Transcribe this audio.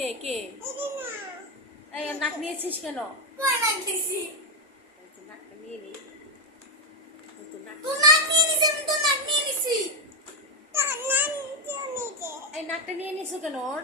কে কে এই নাক নিয়েছিস কেন? নাকটা নিয়ে নি। এই নাকটা নিয়ে নিছো কেন ওর?